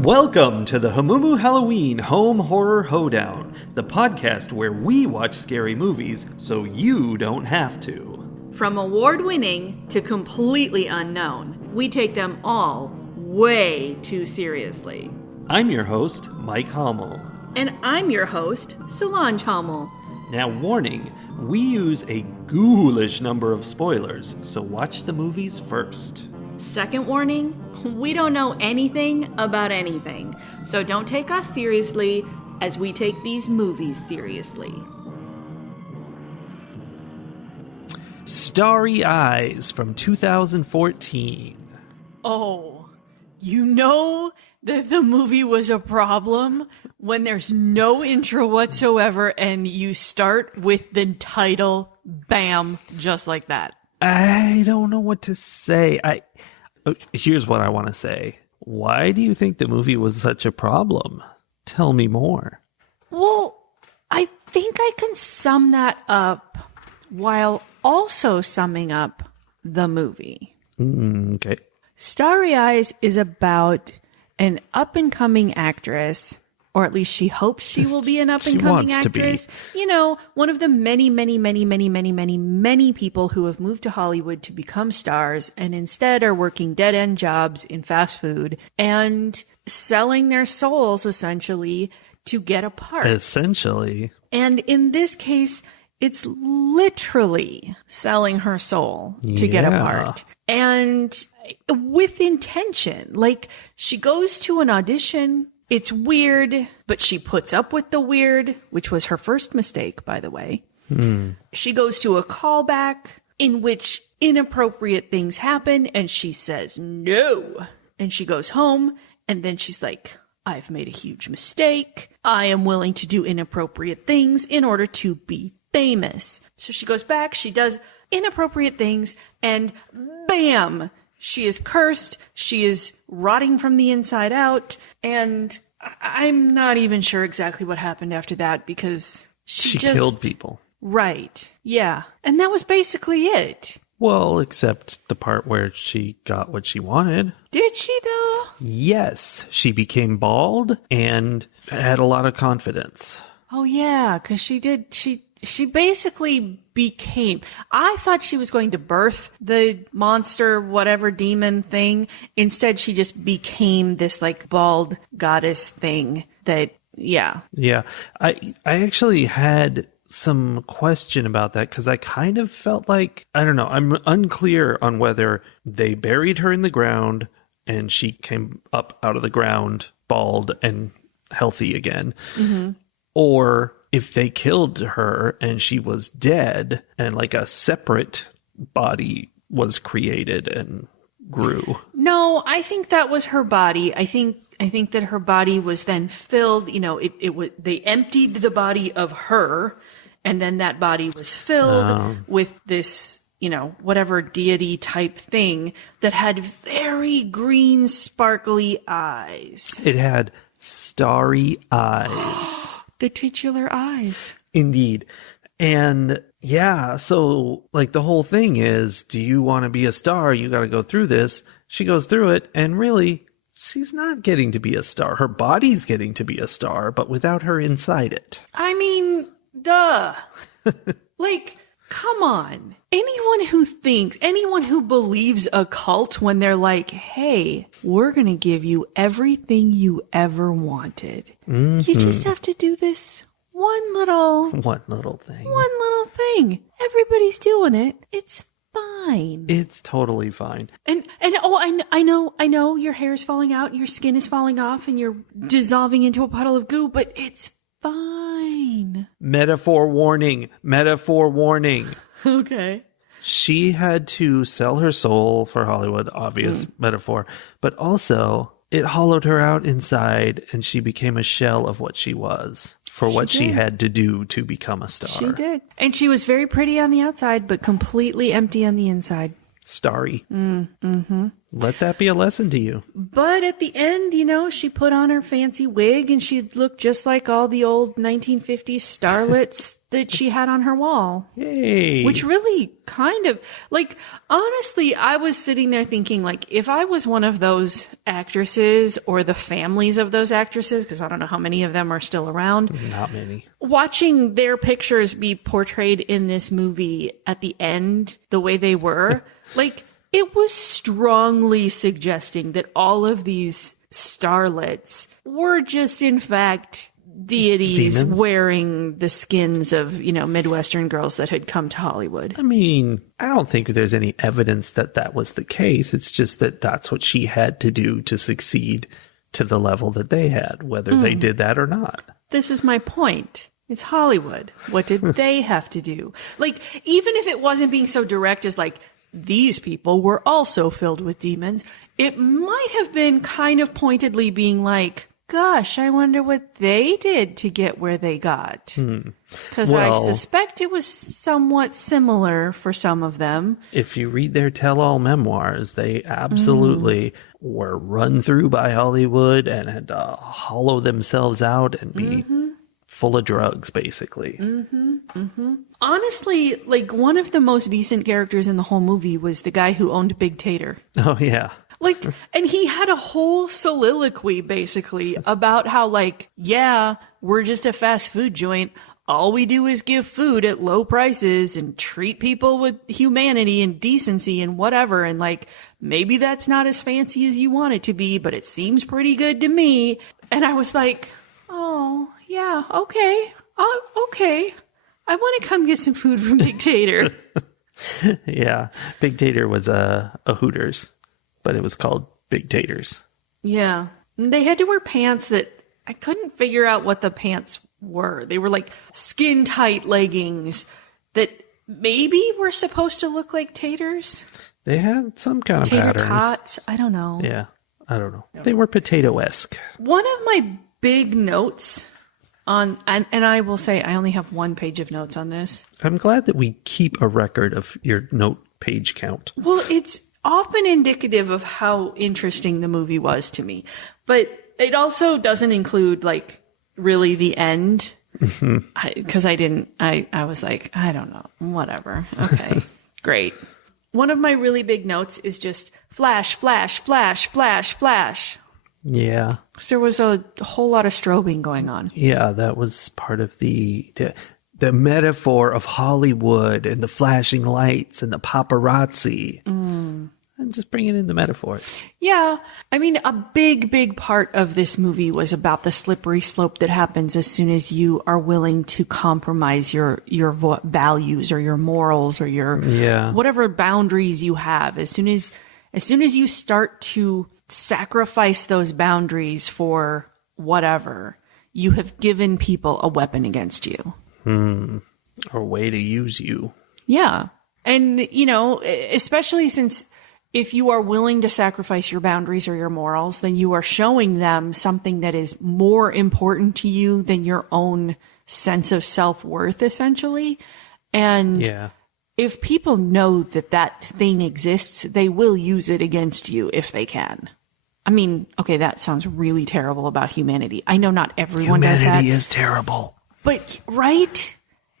Welcome to the Hamumu Halloween Home Horror Hoedown, the podcast where we watch scary movies so you don't have to. From award-winning to completely unknown, we take them all way too seriously. I'm your host, Mike Hummel. And I'm your host, Solange Hummel. Now, warning, we use a ghoulish number of spoilers, so watch the movies first. Second warning, we don't know anything about anything, so don't take us seriously as we take these movies seriously. Starry Eyes from 2014. Oh, you know that the movie was a problem when there's no intro whatsoever and you start with the title, bam, just like that. I don't know what to say. Here's what I want to say. Why do you think the movie was such a problem? Tell me more. Well, I think I can sum that up while also summing up the movie. Okay. Starry Eyes is about an up-and-coming actress, or at least she hopes she will be an up-and-coming actress. You know, one of the many people who have moved to Hollywood to become stars and instead are working dead-end jobs in fast food and selling their souls, essentially, to get a part. Essentially. And in this case, it's literally selling her soul to get a part. And with intention. Like, she goes to an audition. It's weird, but she puts up with the weird, which was her first mistake, by the way. She goes to a callback in which inappropriate things happen, and she says no. And she goes home, and then she's like, I've made a huge mistake. I am willing to do inappropriate things in order to be famous. So she goes back, she does inappropriate things, and bam! She is cursed. She is rotting from the inside out. And I'm not even sure exactly what happened after that because she just killed people. Right. Yeah. And that was basically it. Well, except the part where she got what she wanted. Did she, though? Yes. She became bald and had a lot of confidence. Oh, yeah. Because she did. She basically became, I thought she was going to birth the monster, whatever demon thing. Instead, she just became this like bald goddess thing that, yeah. Yeah. I actually had some question about that because I kind of felt like, I don't know, I'm unclear on whether they buried her in the ground and she came up out of the ground bald and healthy again. Mm-hmm. Or if they killed her and she was dead and like a separate body was created and grew. No, I think that was her body. I think that her body was then filled, you know, they emptied the body of her and then that body was filled with this, you know, whatever deity type thing that had very green sparkly eyes. It had starry eyes. The titular eyes. Indeed. And yeah, so like the whole thing is, do you want to be a star? You got to go through this. She goes through it and really she's not getting to be a star. Her body's getting to be a star, but without her inside it. I mean, duh. Like, come on. Anyone who believes a cult when they're like, hey, we're going to give you everything you ever wanted. Mm-hmm. You just have to do this one little thing. Everybody's doing it. It's fine. It's totally fine. And I know your hair is falling out, your skin is falling off, and you're dissolving into a puddle of goo, but it's fine. Metaphor warning. Okay. She had to sell her soul for Hollywood, obvious metaphor, but also it hollowed her out inside and she became a shell of what she was for what she had to do to become a star. She did. And she was very pretty on the outside, but completely empty on the inside. Starry. Mm-hmm. Let that be a lesson to you. But at the end, she put on her fancy wig and she looked just like all the old 1950s starlets that she had on her wall. Yay. Which really kind of, honestly, I was sitting there thinking, if I was one of those actresses or the families of those actresses, because I don't know how many of them are still around. Not many. Watching their pictures be portrayed in this movie at the end, the way they were, it was strongly suggesting that all of these starlets were just, in fact, deities Demons? wearing the skins of, Midwestern girls that had come to Hollywood. I mean, I don't think there's any evidence that that was the case. It's just that that's what she had to do to succeed to the level that they had, whether they did that or not. This is my point. It's Hollywood. What did they have to do? Even if it wasn't being so direct as these people were also filled with demons, it might have been kind of pointedly being gosh, I wonder what they did to get where they got. Because I suspect it was somewhat similar for some of them. If you read their tell-all memoirs, they absolutely were run through by Hollywood and had to hollow themselves out and be full of drugs, basically. Honestly, one of the most decent characters in the whole movie was the guy who owned Big Tater. Oh, yeah. And he had a whole soliloquy, basically, about how, yeah, we're just a fast food joint. All we do is give food at low prices and treat people with humanity and decency and whatever. And, maybe that's not as fancy as you want it to be, but it seems pretty good to me. And I was like, oh, yeah, okay. Okay. I want to come get some food from Big Tater. Yeah. Big Tater was a Hooters, but it was called Big Taters. Yeah. And they had to wear pants that I couldn't figure out what the pants were. They were skin tight leggings that maybe were supposed to look like taters. They had some kind of Tater pattern. tots. I don't know. Yeah. I don't know. They were potato-esque. One of my big notes and I will say I only have one page of notes on this. I'm glad that we keep a record of your note page count. Well, it's often indicative of how interesting the movie was to me. But it also doesn't include, really the end. Because I was like, I don't know. Whatever. Okay. Great. One of my really big notes is just flash, flash, flash, flash, flash. Yeah. There was a whole lot of strobing going on. Yeah, that was part of the metaphor of Hollywood and the flashing lights and the paparazzi. I'm just bringing in the metaphors. Yeah. I mean, a big, big part of this movie was about the slippery slope that happens as soon as you are willing to compromise your values or your morals or your whatever boundaries you have. As soon as you start to sacrifice those boundaries for whatever, you have given people a weapon against you. Or a way to use you. Yeah. And, especially since if you are willing to sacrifice your boundaries or your morals, then you are showing them something that is more important to you than your own sense of self-worth, essentially. And if people know that thing exists, they will use it against you if they can. I mean, okay, that sounds really terrible about humanity. I know not everyone does that. Humanity is terrible. But, right?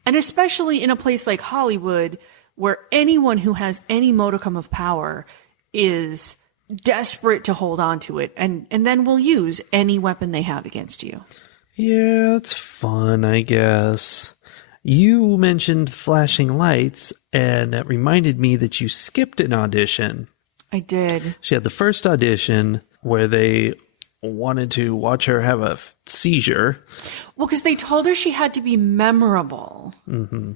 And especially in a place like Hollywood, where anyone who has any modicum of power is desperate to hold on to it and then will use any weapon they have against you. Yeah, it's fun, I guess. You mentioned flashing lights, and it reminded me that you skipped an audition. I did. She had the first audition where they wanted to watch her have a seizure. Well, because they told her she had to be memorable. Mm-hmm.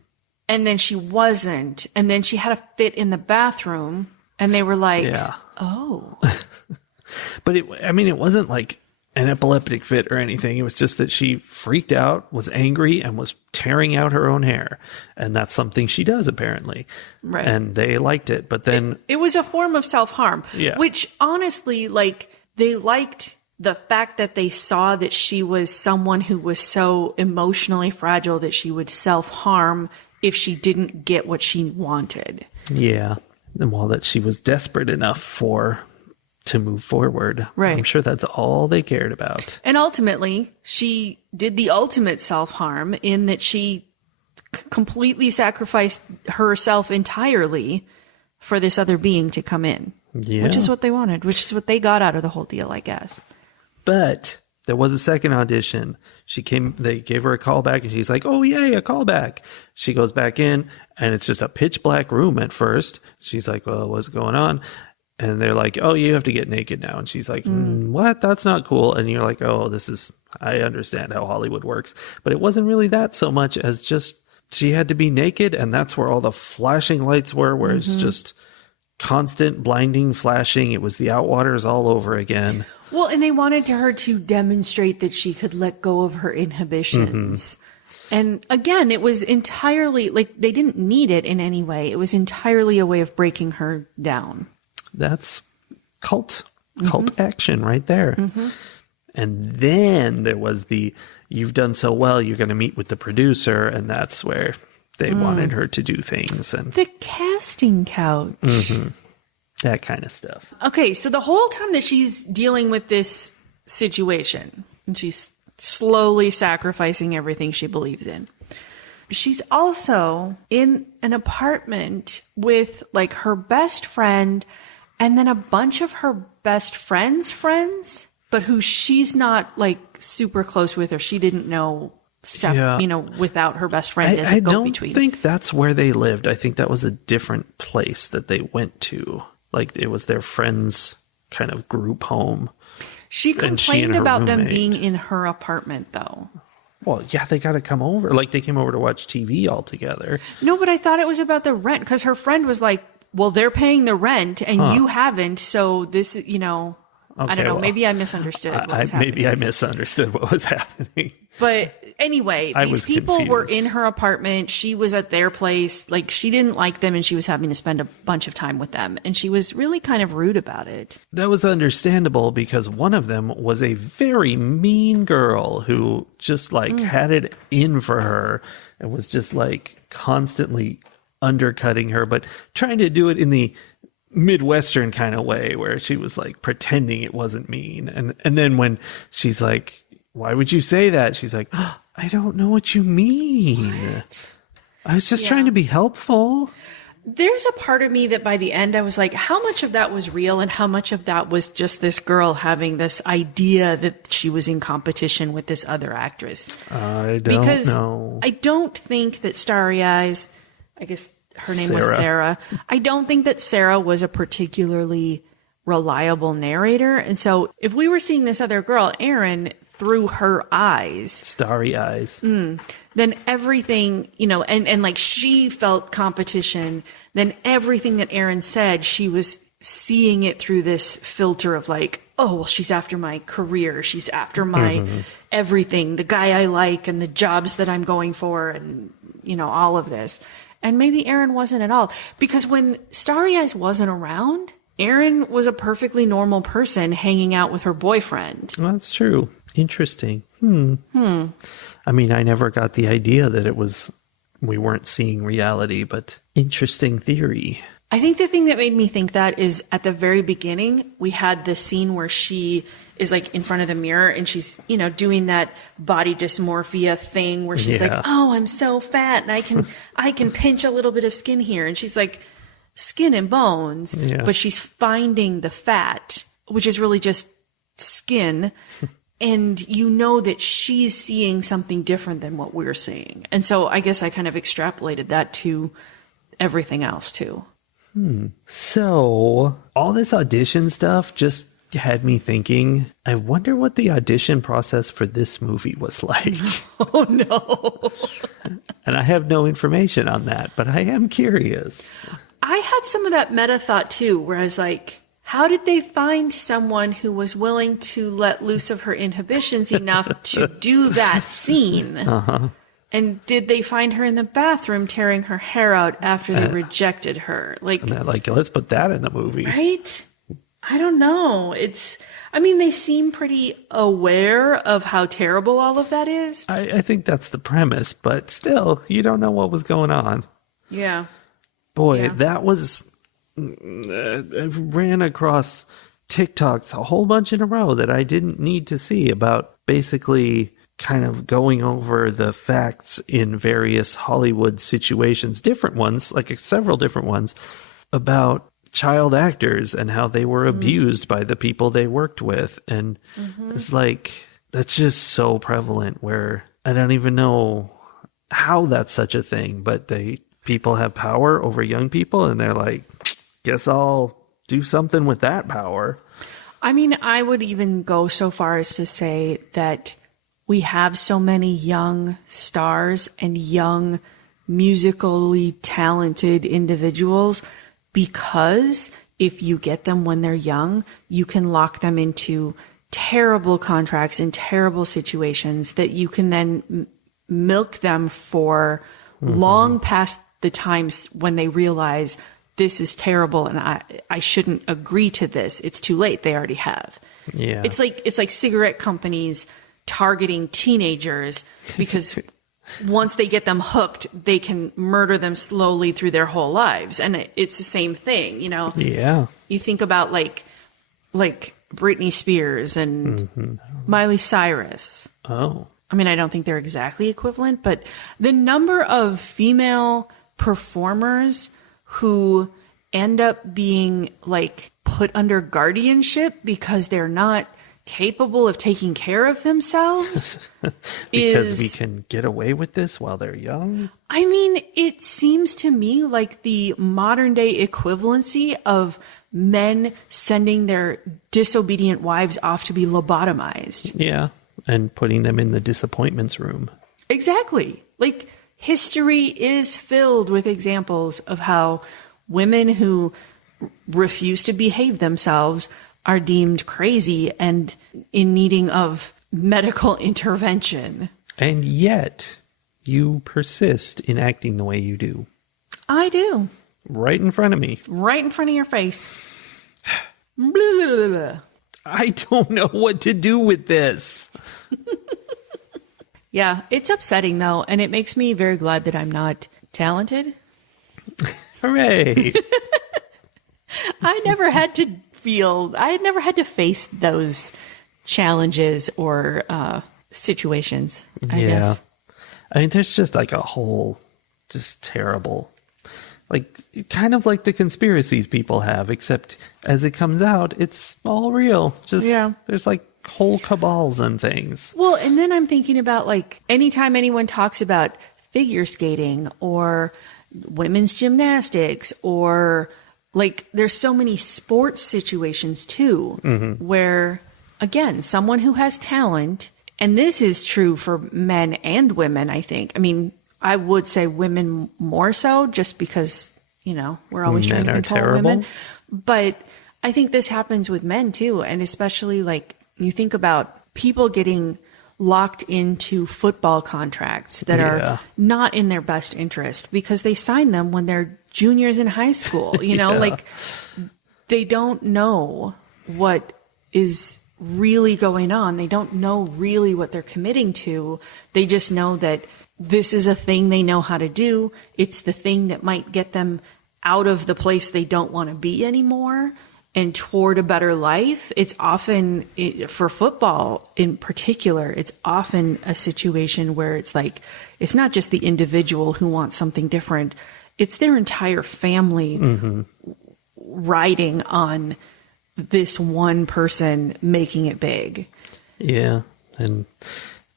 And then she wasn't. And then she had a fit in the bathroom. And they were like, oh. But it wasn't like an epileptic fit or anything. It was just that she freaked out, was angry, and was tearing out her own hair. And that's something she does, apparently. Right. And they liked it. But then it was a form of self-harm. Yeah. Which, honestly, they liked the fact that they saw that she was someone who was so emotionally fragile that she would self-harm if she didn't get what she wanted. Yeah. And while that she was desperate enough for to move forward. Right. I'm sure that's all they cared about. And ultimately, she did the ultimate self-harm in that she completely sacrificed herself entirely for this other being to come in. Yeah. Which is what they wanted, which is what they got out of the whole deal, I guess. But there was a second audition. They gave her a call back, and she's like, oh, yay, a call back. She goes back in, and it's just a pitch black room at first. She's like, well, what's going on? And they're like, oh, you have to get naked now. And she's like, what? That's not cool. And you're like, oh, I understand how Hollywood works. But it wasn't really that so much as just she had to be naked, and that's where all the flashing lights were, where it's just constant blinding flashing. It was the Outwaters all over again. Well, and they wanted her to demonstrate that she could let go of her inhibitions. And again, it was entirely like they didn't need it in any way. It was entirely a way of breaking her down. That's cult action right there. And then there was you've done so well, you're going to meet with the producer, and that's where they wanted her to do things. And the casting couch. That kind of stuff. Okay, so the whole time that she's dealing with this situation, and she's slowly sacrificing everything she believes in, she's also in an apartment with like her best friend and then a bunch of her best friends, but who she's not like super close with, or she didn't know, without her best friend as a go-between. I don't think that's where they lived. I think that was a different place that they went to. Like it was their friend's kind of group home. She complained about them being in her apartment, though. Well, yeah, they got to come over. Like they came over to watch TV all together. No, but I thought it was about the rent, because her friend was like, well, they're paying the rent and you haven't. So this, okay, I don't know. Well, maybe I misunderstood what was happening. Maybe I misunderstood what was happening. But anyway, these people were in her apartment. She was at their place. Like, she didn't like them, and she was having to spend a bunch of time with them. And she was really kind of rude about it. That was understandable, because one of them was a very mean girl who just like had it in for her and was just like constantly undercutting her, but trying to do it in the Midwestern kind of way where she was like pretending it wasn't mean. And then when she's like, why would you say that? She's like, oh, I don't know what you mean. What? I was just trying to be helpful. There's a part of me that by the end I was like, how much of that was real and how much of that was just this girl having this idea that she was in competition with this other actress? I don't know. I don't think that Starry Eyes, I guess her name was Sarah. I don't think that Sarah was a particularly reliable narrator. And so if we were seeing this other girl, Erin, through her eyes, Starry Eyes, then everything, and like she felt competition, then everything that Erin said, she was seeing it through this filter of like, oh, well, she's after my career. She's after my everything, the guy I like and the jobs that I'm going for and, all of this. And maybe Erin wasn't at all, because when Starry Eyes wasn't around, Erin was a perfectly normal person hanging out with her boyfriend. Well, that's true. Interesting. I mean, I never got the idea that we weren't seeing reality, but interesting theory. I think the thing that made me think that is at the very beginning, we had this scene where she is like in front of the mirror and she's, doing that body dysmorphia thing where she's like, oh, I'm so fat and I can pinch a little bit of skin here. And she's like skin and bones, but she's finding the fat, which is really just skin. And that she's seeing something different than what we're seeing. And so I guess I kind of extrapolated that to everything else too. So all this audition stuff just had me thinking, I wonder what the audition process for this movie was like. Oh, no. And I have no information on that, but I am curious. I had some of that meta thought too, where I was like, how did they find someone who was willing to let loose of her inhibitions enough to do that scene? And did they find her in the bathroom tearing her hair out after they rejected her? And they're like, let's put that in the movie. Right? I don't know. They seem pretty aware of how terrible all of that is. I think that's the premise, but still, you don't know what was going on. Yeah. Boy, that was... I ran across TikToks, a whole bunch in a row that I didn't need to see about basically kind of going over the facts in various Hollywood situations, different ones, like several different ones, about child actors and how they were abused by the people they worked with. And it's like, that's just so prevalent where I don't even know how that's such a thing, but people have power over young people and they're like, guess I'll do something with that power. I mean, I would even go so far as to say that we have so many young stars and young musically talented individuals because if you get them when they're young, you can lock them into terrible contracts and terrible situations that you can then milk them for long past the times when they realize this is terrible and I shouldn't agree to this. It's too late. They already have. Yeah. It's like cigarette companies targeting teenagers because once they get them hooked, they can murder them slowly through their whole lives. And it's the same thing, you know? Yeah. You think about like Britney Spears and Miley Cyrus. Oh. I mean, I don't think they're exactly equivalent, but the number of female performers who end up being like put under guardianship because they're not capable of taking care of themselves because we can get away with this while they're young. I mean, it seems to me like the modern day equivalency of men sending their disobedient wives off to be lobotomized. Yeah. And putting them in the disappointments room. Exactly. Like, history is filled with examples of how women who refuse to behave themselves are deemed crazy and in needing of medical intervention. And yet, you persist in acting the way you do. I do. Right in front of me. Right in front of your face. Blah, blah, blah, blah. I don't know what to do with this. Yeah, it's upsetting though, and it makes me very glad that I'm not talented. Hooray. I had never had to face those challenges or situations, I guess. I mean, there's just like a whole, just terrible, like kind of like the conspiracies people have, except as it comes out, it's all real. Just, there's like whole cabals and things. Well, and then I'm thinking about like anytime anyone talks about figure skating or women's gymnastics or like there's so many sports situations too, where again, someone who has talent, and this is true for men and women, I think. I mean, I would say women more so just because, you know, we're always trying to control women. But I think this happens with men too. And especially like you think about people getting locked into football contracts that are not in their best interest because they sign them when they're juniors in high school, you know, like they don't know what is really going on. They don't know really what they're committing to. They just know that this is a thing they know how to do. It's the thing that might get them out of the place they don't want to be anymore and toward a better life. It's often, for football in particular, it's often a situation where it's like, it's not just the individual who wants something different. It's their entire family riding on this one person making it big. Yeah. And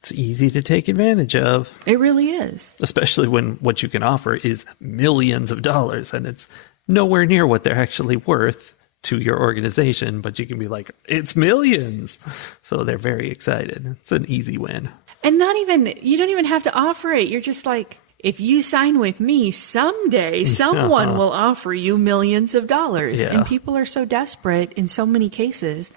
it's easy to take advantage of. It really is. Especially when what you can offer is millions of dollars and it's nowhere near what they're actually worth to your organization, but you can be like, it's millions. So they're very excited. It's an easy win. And you don't even have to offer it. You're just like, if you sign with me, someday someone will offer you millions of dollars. And people are so desperate in so many cases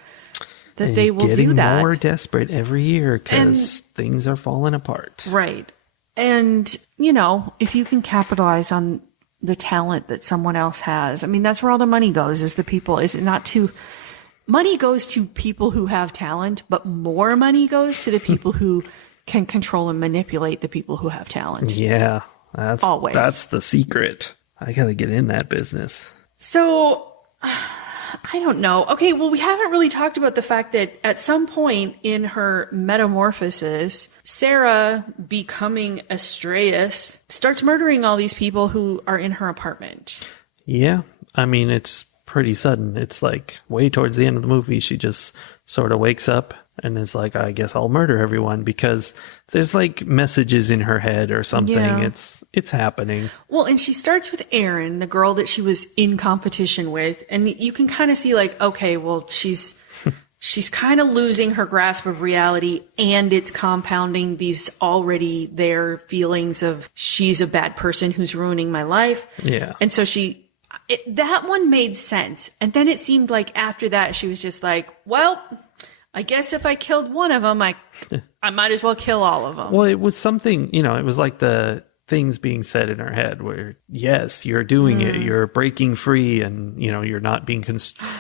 that they will do that. Getting more desperate every year because things are falling apart. Right. And, you know, if you can capitalize on the talent that someone else has, I mean, that's where all the money goes, is the people. Is it not to... Money goes to people who have talent, but more money goes to the people who can control and manipulate the people who have talent. Yeah, that's the secret. I got to get in that business. So I don't know. Okay, well, we haven't really talked about the fact that at some point in her metamorphosis, Sarah, becoming Astraeus, starts murdering all these people who are in her apartment. Yeah. I mean, it's pretty sudden. It's like way towards the end of the movie, she just sort of wakes up and is like, I guess I'll murder everyone, because there's like messages in her head or something. Yeah. It's happening. Well, and she starts with Erin, the girl that she was in competition with. And you can kind of see like, okay, well, she's kind of losing her grasp of reality, and it's compounding these already there feelings of she's a bad person who's ruining my life. Yeah. And so that one made sense. And then it seemed like after that, she was just like, well, I guess if I killed one of them, I might as well kill all of them. Well, it was something, it was like the things being said in her head where, yes, you're doing it, you're breaking free, and, you're not being,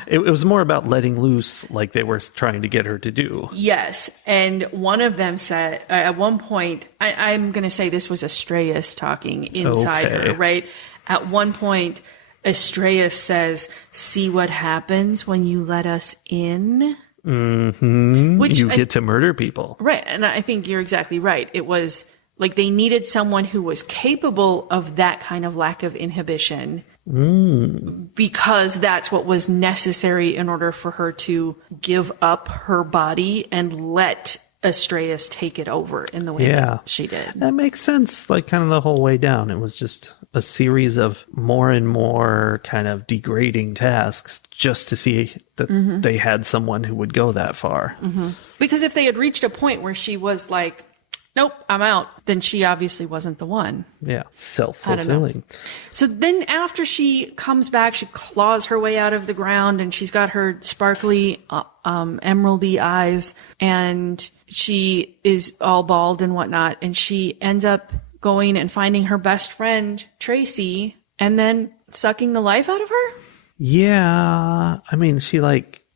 it was more about letting loose like they were trying to get her to do. Yes. And one of them said, at one point, I'm going to say this was Astraeus talking inside her, right? At one point, Astraeus says, see what happens when you let us in? Mm-hmm. Which you get to murder people. Right. And I think you're exactly right. It was like they needed someone who was capable of that kind of lack of inhibition because that's what was necessary in order for her to give up her body and let Astraeus take it over in the way that she did. That makes sense. Like kind of the whole way down. It was just a series of more and more kind of degrading tasks just to see that they had someone who would go that far. Mm-hmm. Because if they had reached a point where she was like, nope, I'm out, then she obviously wasn't the one. Yeah. Self-fulfilling. So then after she comes back, she claws her way out of the ground, and she's got her sparkly, emeraldy eyes, and she is all bald and whatnot. And she ends up going and finding her best friend, Tracy, and then sucking the life out of her. Yeah. I mean,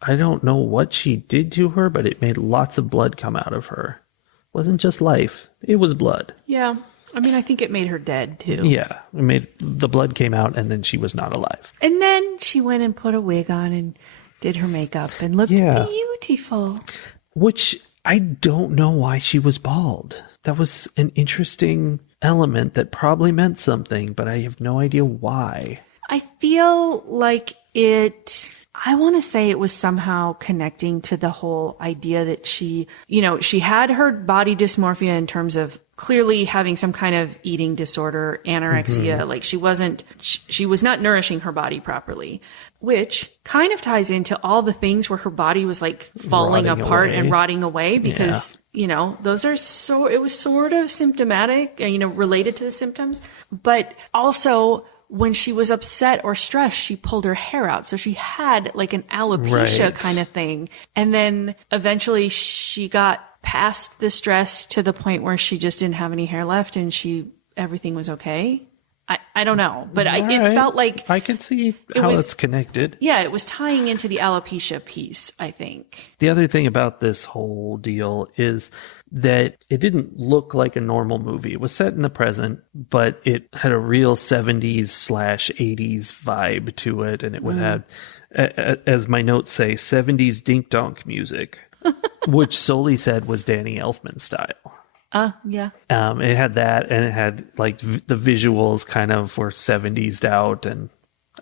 I don't know what she did to her, but it made lots of blood come out of her. It wasn't just life. It was blood. Yeah. I mean, I think it made her dead too. Yeah. The blood came out, and then she was not alive. And then she went and put a wig on and did her makeup and looked beautiful. Which I don't know why she was bald. That was an interesting element that probably meant something, but I have no idea why. I feel like I want to say it was somehow connecting to the whole idea that she had her body dysmorphia in terms of clearly having some kind of eating disorder, anorexia. Mm-hmm. Like she was not nourishing her body properly, which kind of ties into all the things where her body was like falling apart and rotting away because, those are it was sort of symptomatic, related to the symptoms, but also when she was upset or stressed, she pulled her hair out. So she had like an alopecia kind of thing. And then eventually she got past the stress to the point where she just didn't have any hair left and everything was okay. I don't know, but it felt like I can see how it's connected. Yeah, it was tying into the alopecia piece, I think. The other thing about this whole deal is that it didn't look like a normal movie. It was set in the present, but it had a real 70s/80s vibe to it. And it would have, as my notes say, 70s dink donk music, which Soli said was Danny Elfman style. Yeah. It had that, and it had like the visuals kind of were 70s out, and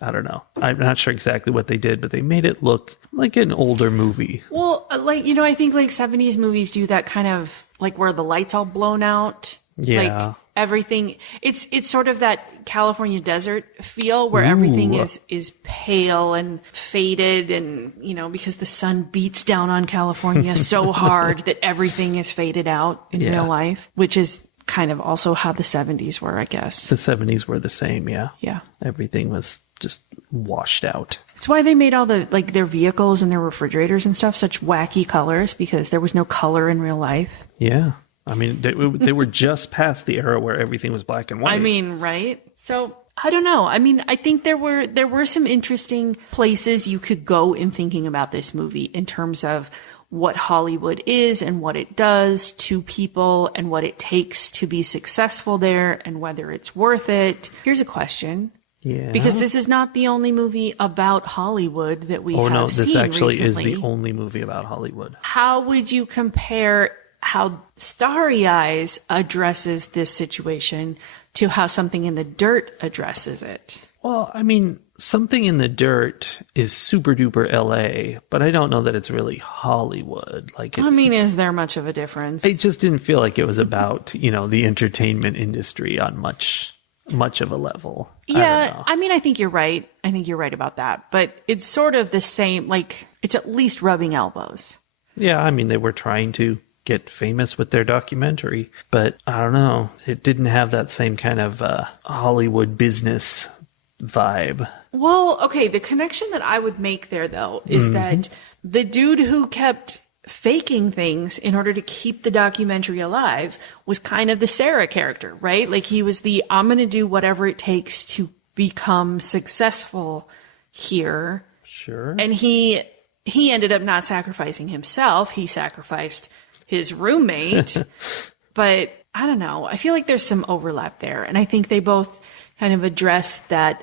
I don't know. I'm not sure exactly what they did, but they made it look like an older movie. Well, I think like 70s movies do that kind of like where the lights all blown out. Yeah. Like everything, it's sort of that California desert feel where everything is pale and faded and, because the sun beats down on California so hard that everything is faded out in real life, which is kind of also how the 70s were, I guess. The 70s were the same, yeah. Yeah. Everything was just washed out. It's why they made all the, like, their vehicles and their refrigerators and stuff such wacky colors, because there was no color in real life. Yeah. I mean, they were just past the era where everything was black and white. I mean, right? So I don't know. I mean, I think there were some interesting places you could go in thinking about this movie in terms of what Hollywood is and what it does to people and what it takes to be successful there and whether it's worth it. Here's a question. Yeah. Because this is not the only movie about Hollywood that we have seen this actually recently. is the only movie about Hollywood. How would you compare how Starry Eyes addresses this situation to how Something in the Dirt addresses it? Well, I mean, Something in the Dirt is super duper LA, but I don't know that it's really Hollywood. Is there much of a difference? It just didn't feel like it was about, the entertainment industry on much of a level. Yeah, I think you're right. I think you're right about that. But it's sort of the same, it's at least rubbing elbows. Yeah, they were trying to get famous with their documentary, but I don't know. It didn't have that same kind of Hollywood business vibe. Well, okay, the connection that I would make there, though, is that the dude who kept faking things in order to keep the documentary alive was kind of the Sarah character, right? He was I'm going to do whatever it takes to become successful here. Sure. And he ended up not sacrificing himself. He sacrificed his roommate. But I don't know. I feel like there's some overlap there. And I think they both kind of address that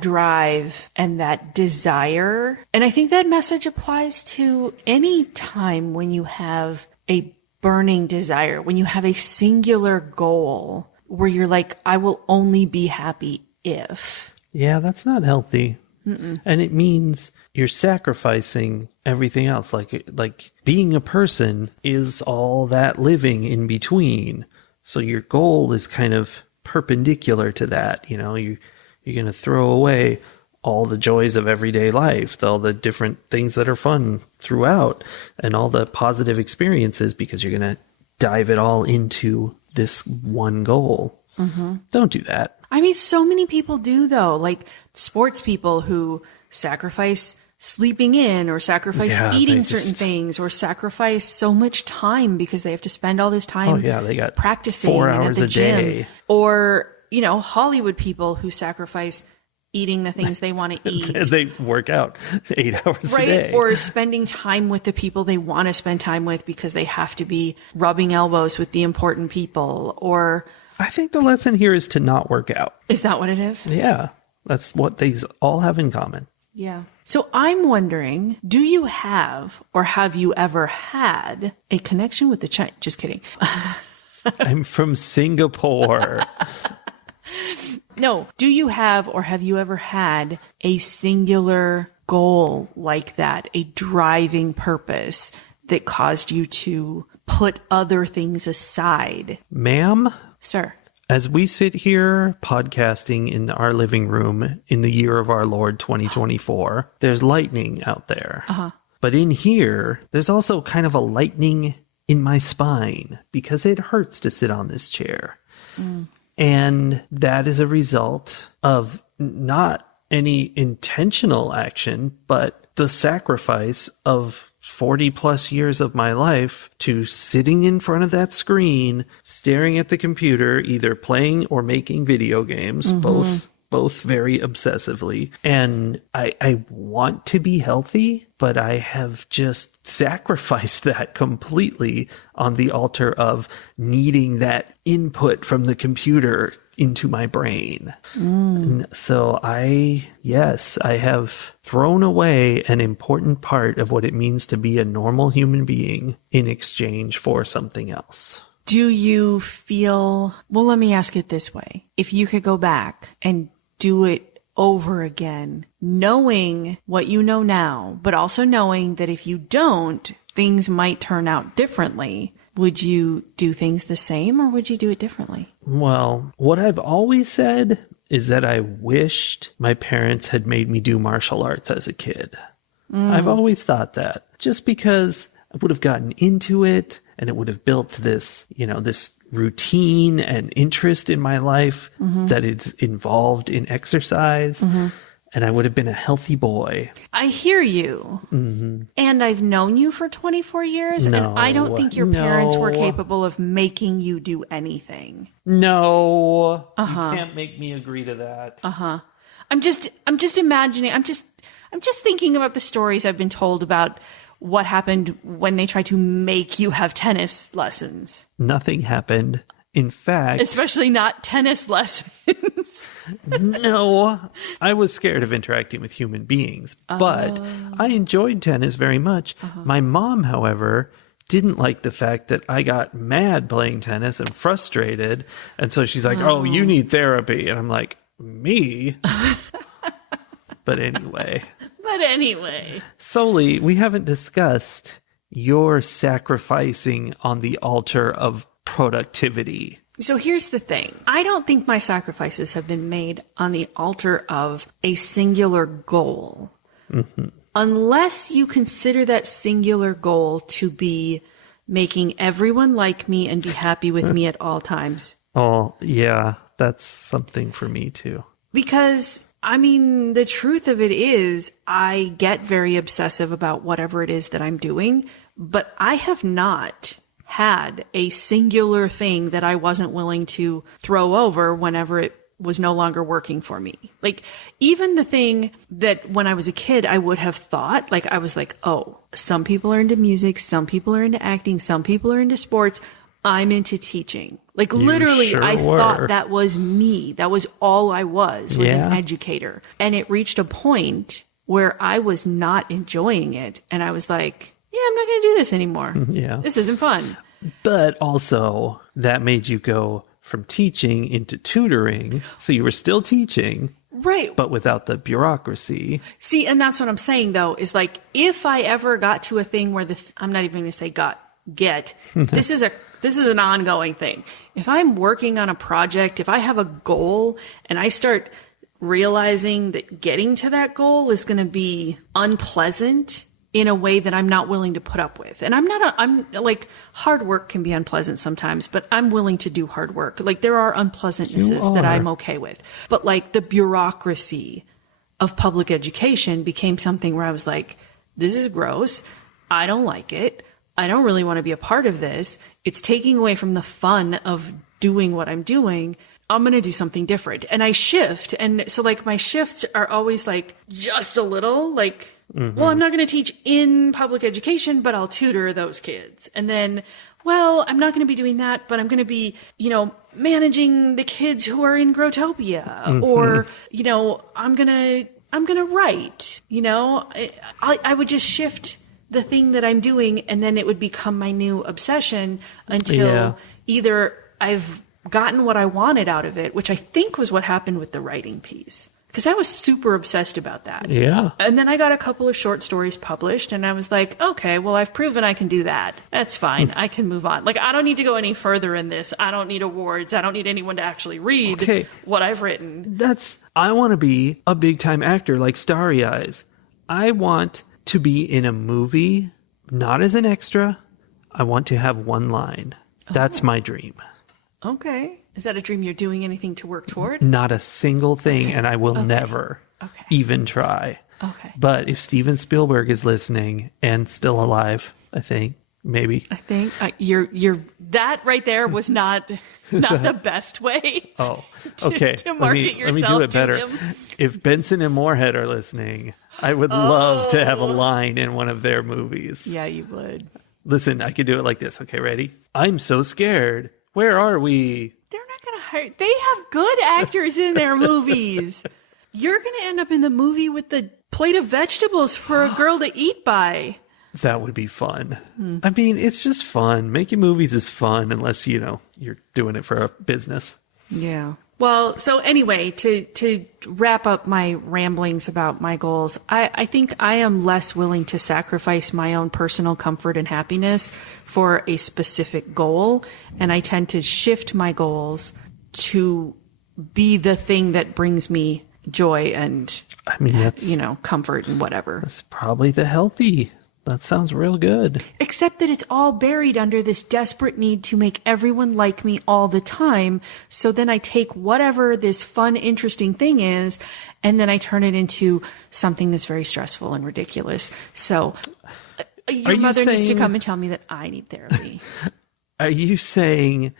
drive and that desire. And I think that message applies to any time when you have a burning desire, when you have a singular goal where you're like, I will only be happy if. Yeah, that's not healthy. Mm-mm. And it means you're sacrificing everything else. Like being a person is all that living in between. So your goal is kind of perpendicular to that. You're going to throw away all the joys of everyday life, all the different things that are fun throughout, and all the positive experiences because you're going to dive it all into this one goal. Mm-hmm. Don't do that. So many people do, though, like sports people who sacrifice sleeping in or sacrifice eating certain things or sacrifice so much time because they have to spend all this time they got practicing 4 and hours at the a gym. day. Or, Hollywood people who sacrifice eating the things they want to eat. They work out 8 hours right? a day. Or spending time with the people they want to spend time with because they have to be rubbing elbows with the important people. Or I think the lesson here is to not work out. Is that what it is? Yeah. That's what these all have in common. Yeah. So I'm wondering, do you have or have you ever had a connection with the China? Just kidding. I'm from Singapore. No. Do you have or have you ever had a singular goal like that, a driving purpose that caused you to put other things aside? Ma'am? Sir. As we sit here podcasting in our living room in the year of our Lord 2024, there's lightning out there. Uh-huh. But in here, there's also kind of a lightning in my spine because it hurts to sit on this chair. Mm. And that is a result of not any intentional action, but the sacrifice of 40 plus years of my life to sitting in front of that screen, staring at the computer, either playing or making video games, both very obsessively. And I want to be healthy, but I have just sacrificed that completely on the altar of needing that input from the computer into my brain. And so I have thrown away an important part of what it means to be a normal human being in exchange for something else. Do you feel, well, let me ask it this way. If you could go back and do it over again, knowing what you know now, but also knowing that if you don't, things might turn out differently, would you do things the same or would you do it differently? Well, what I've always said is that I wished my parents had made me do martial arts as a kid. I've always thought that just because I would have gotten into it and it would have built this, this routine and interest in my life that is involved in exercise. And I would have been a healthy boy. I hear you. Mm-hmm. And I've known you for 24 years. And I don't think your parents were capable of making you do anything. No. You can't make me agree to that. I'm just imagining, I'm just thinking about the stories I've been told about what happened when they tried to make you have tennis lessons. Nothing happened In fact, Especially not tennis lessons. no, I was scared of interacting with human beings, but I enjoyed tennis very much. My mom, however, didn't like the fact that I got mad playing tennis and frustrated. And so she's like, oh, you need therapy. And I'm like, me? But anyway. Soli, we haven't discussed your sacrificing on the altar of productivity. So here's the thing. I don't think my sacrifices have been made on the altar of a singular goal. Unless you consider that singular goal to be making everyone like me and be happy with me at all times. Oh, yeah, that's something for me too. Because, I mean, the truth of it is I get very obsessive about whatever it is that I'm doing, but I have not had a singular thing that I wasn't willing to throw over whenever it was no longer working for me. Like, even the thing that when I was a kid, I would have thought, like, I was like, oh, some people are into music, some people are into acting, some people are into sports. I'm into teaching. Like, literally, sure I were. thought that was me. That was all I was an educator. And it reached a point where I was not enjoying it. And I was like, yeah, I'm not going to do this anymore. Yeah. This isn't fun. But also, that made you go from teaching into tutoring. So you were still teaching. Right. But without the bureaucracy. See, and that's what I'm saying, though, is like, if I ever got to a thing where I'm not even going to say get, this is an ongoing thing. If I'm working on a project, if I have a goal and I start realizing that getting to that goal is going to be unpleasant in a way that I'm not willing to put up with. And I'm like, hard work can be unpleasant sometimes, but I'm willing to do hard work. Like, there are unpleasantnesses that I'm okay with. But like, the bureaucracy of public education became something where I was like, this is gross. I don't like it. I don't really want to be a part of this. It's taking away from the fun of doing what I'm doing. I'm going to do something different. And I shift. And so like, my shifts are always like just a little like, well, I'm not going to teach in public education, but I'll tutor those kids. And then, well, I'm not going to be doing that, but I'm going to be, managing the kids who are in Growtopia, or, I'm going to write, I would just shift the thing that I'm doing, and then it would become my new obsession until either I've gotten what I wanted out of it, which I think was what happened with the writing piece. Because I was super obsessed about that. Yeah. And then I got a couple of short stories published, and I was like, okay, well, I've proven I can do that. That's fine. I can move on. Like, I don't need to go any further in this. I don't need awards. I don't need anyone to actually read what I've written. I want to be a big time actor like Starry Eyes. I want to be in a movie, not as an extra. I want to have one line. That's my dream. Okay. Is that a dream you're doing anything to work toward? Not a single thing, and I will never even try. Okay. But if Steven Spielberg is listening and still alive, I think, maybe. I think you're that right there was not the best way. Oh, okay. to market yourself. Let me do it better. Him. If Benson and Moorhead are listening, I would love to have a line in one of their movies. Yeah, you would. Listen, I could do it like this. Okay, ready? I'm so scared. Where are we? They're not going to hire. They have good actors in their movies. You're going to end up in the movie with the plate of vegetables for a girl to eat by. That would be fun. I mean, it's just fun. Making movies is fun unless, you're doing it for a business. Yeah. Well, so anyway, to wrap up my ramblings about my goals, I think I am less willing to sacrifice my own personal comfort and happiness for a specific goal. And I tend to shift my goals to be the thing that brings me joy and, that's, comfort and whatever. That's probably the healthy. That sounds real good. Except that it's all buried under this desperate need to make everyone like me all the time. So then I take whatever this fun, interesting thing is, and then I turn it into something that's very stressful and ridiculous. So your mother needs to come and tell me that I need therapy. Are you saying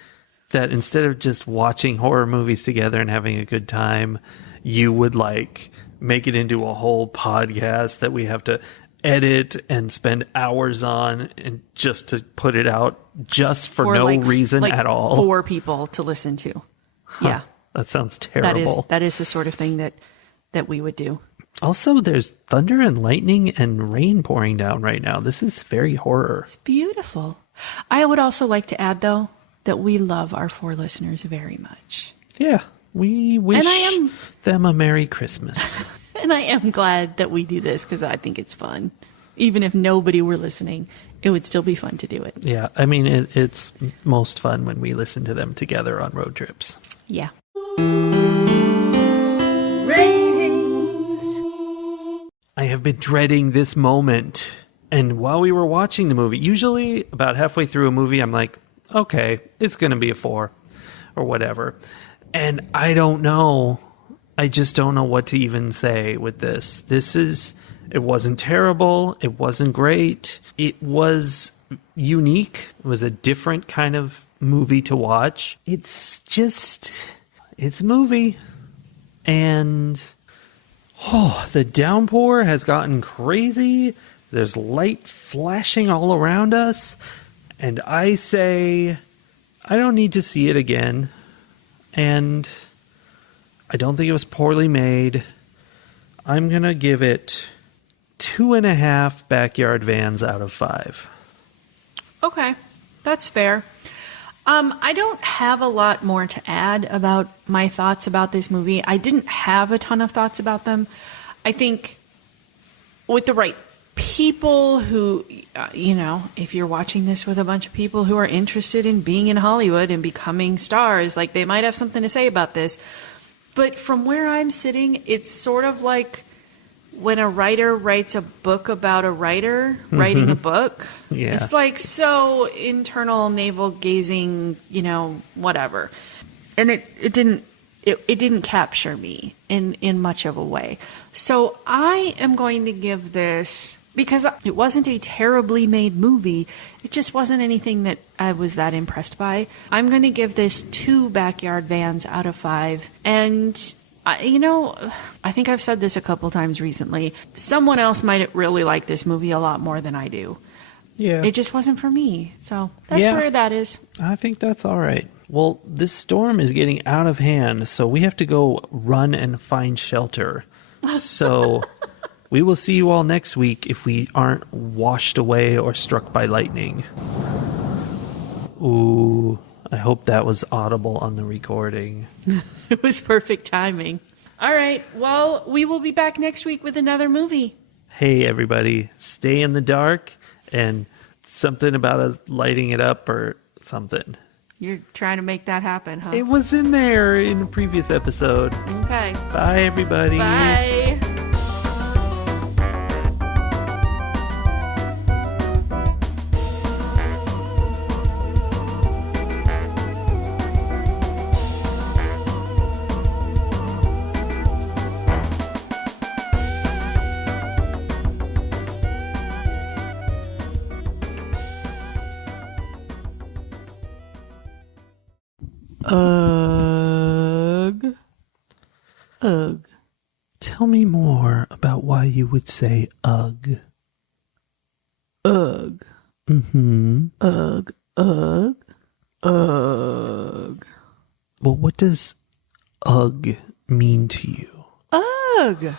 that instead of just watching horror movies together and having a good time, you would make it into a whole podcast that we have to edit and spend hours on and just to put it out just for no like, reason like at all. 4 people to listen to. Yeah. That sounds terrible. That is the sort of thing that we would do. Also, there's thunder and lightning and rain pouring down right now. This is very horror. It's beautiful. I would also like to add, though, that we love our 4 listeners very much. Yeah, we wish them a Merry Christmas. And I am glad that we do this because I think it's fun. Even if nobody were listening, it would still be fun to do it. Yeah, I mean, it's most fun when we listen to them together on road trips. Yeah. I have been dreading this moment. And while we were watching the movie, usually about halfway through a movie, I'm like, okay, it's going to be a 4 or whatever. And I don't know. I just don't know what to even say with this. It wasn't terrible. It wasn't great. It was unique. It was a different kind of movie to watch. It's a movie. And the downpour has gotten crazy. There's light flashing all around us. And I say, I don't need to see it again. And I don't think it was poorly made. I'm going to give it 2.5 backyard vans out of 5. Okay, that's fair. I don't have a lot more to add about my thoughts about this movie. I didn't have a ton of thoughts about them. I think with the right people who, if you're watching this with a bunch of people who are interested in being in Hollywood and becoming stars, like they might have something to say about this. But from where I'm sitting, it's sort of like when a writer writes a book about a writer writing a book. Yeah. It's like so internal, navel gazing, whatever. And it didn't capture me in much of a way. So I am going to give this, because it wasn't a terribly made movie, it just wasn't anything that I was that impressed by. I'm going to give this 2 backyard vans out of 5. And I think I've said this a couple times recently. Someone else might really like this movie a lot more than I do. Yeah. It just wasn't for me. So that's where that is. I think that's all right. Well, this storm is getting out of hand, so we have to go run and find shelter. So we will see you all next week if we aren't washed away or struck by lightning. Ooh, I hope that was audible on the recording. It was perfect timing. All right. Well, we will be back next week with another movie. Hey, everybody, stay in the dark and something about us lighting it up or something. You're trying to make that happen, huh? It was in there in a previous episode. Okay. Bye, everybody. Bye. Ugh. Tell me more about why you would say ugh. Ugh. Mm-hmm. Ugh. Ugh. Ugh. Well, what does ugh mean to you? Ugh.